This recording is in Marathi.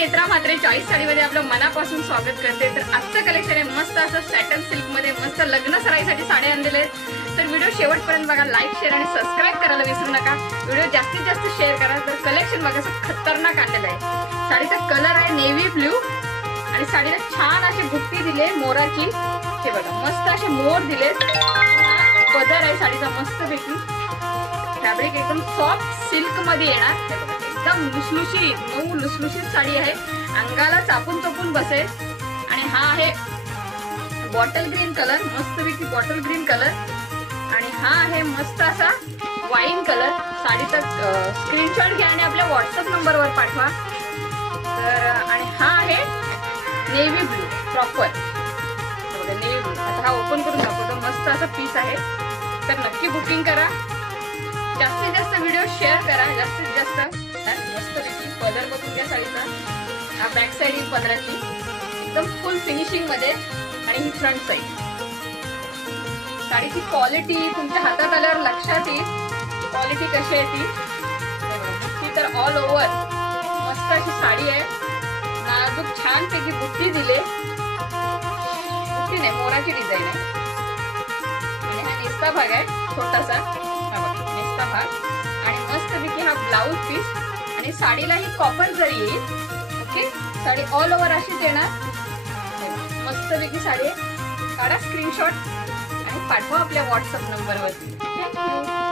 नेत्रा म्हात्रे चॉईस साडीमध्ये आपलं मनापासून स्वागत करते। तर आजचं कलेक्शन आहे मस्त असं सॅटन सिल्क मध्ये मस्त लग्न सराईसाठी साड्या आणलेले आहेत। तर व्हिडिओ शेवटपर्यंत बघा, लाईक शेअर आणि सबस्क्राइब करायला विसरू नका। व्हिडिओ जास्तीत जास्त शेअर करा। तर कलेक्शन बघा असं खतरनाक आणलेलं आहे। साडीचा कलर आहे नेव्ही ब्ल्यू आणि साडीला छान अशी बुट्टी दिली मोराची। हे बघा मस्त असे मोर दिले। पदर आहे साडीचा मस्त पैकी, फॅब्रिक एकदम सॉफ्ट सिल्क मध्ये येणार। एकदम लुसलुशीत मऊ लुसलुशीत साडी आहे, अंगाला चापून चपून बसेल। आणि हा आहे बॉटल ग्रीन कलर, मस्त पैकी बॉटल ग्रीन कलर। आणि हा आहे मस्त असा वाईन कलर। साडीचा स्क्रीनशॉट घ्या आणि आपल्या व्हॉट्सअप नंबरवर पाठवा। तर आणि हा आहे navy blue proper, navy blue. आता हा ओपन करून दाखवतो, मस्त असा पीस आहे। तर नक्की बुकिंग करा, जास्तीत जास्त व्हिडिओ शेअर करा, जास्तीत जास्त। मस्त पैकी पदर बघून घ्या साडीचा, हा बॅक साइड ही पदराची एकदम फुल फिनिशिंग मध्ये। आणि ही फ्रंट साइड। साडीची क्वालिटी तुमच्या हातात आल्यावर लक्षात येईल क्वालिटी कशी आहे ती। तर ऑल ओव्हर मस्त अशी साडी आहे, नाजूक छान पैकी बुट्टी दिले। बुट्टी नाही, मोराची डिझाईन आहे। आणि हा नेस्ता भाग आहे छोटासा, हा बघा नेस्ता भाग। आणि मस्त पैकी हा ब्लाउज पीस आणि साडीला ही कॉपर जरी येईल। ओके, साडी ऑल ओव्हर अशीच येणार। मस्त पैकी साडी, काढा स्क्रीनशॉट आणि पाठवा आपल्या व्हॉट्सअप नंबरवरती। थँक्यू।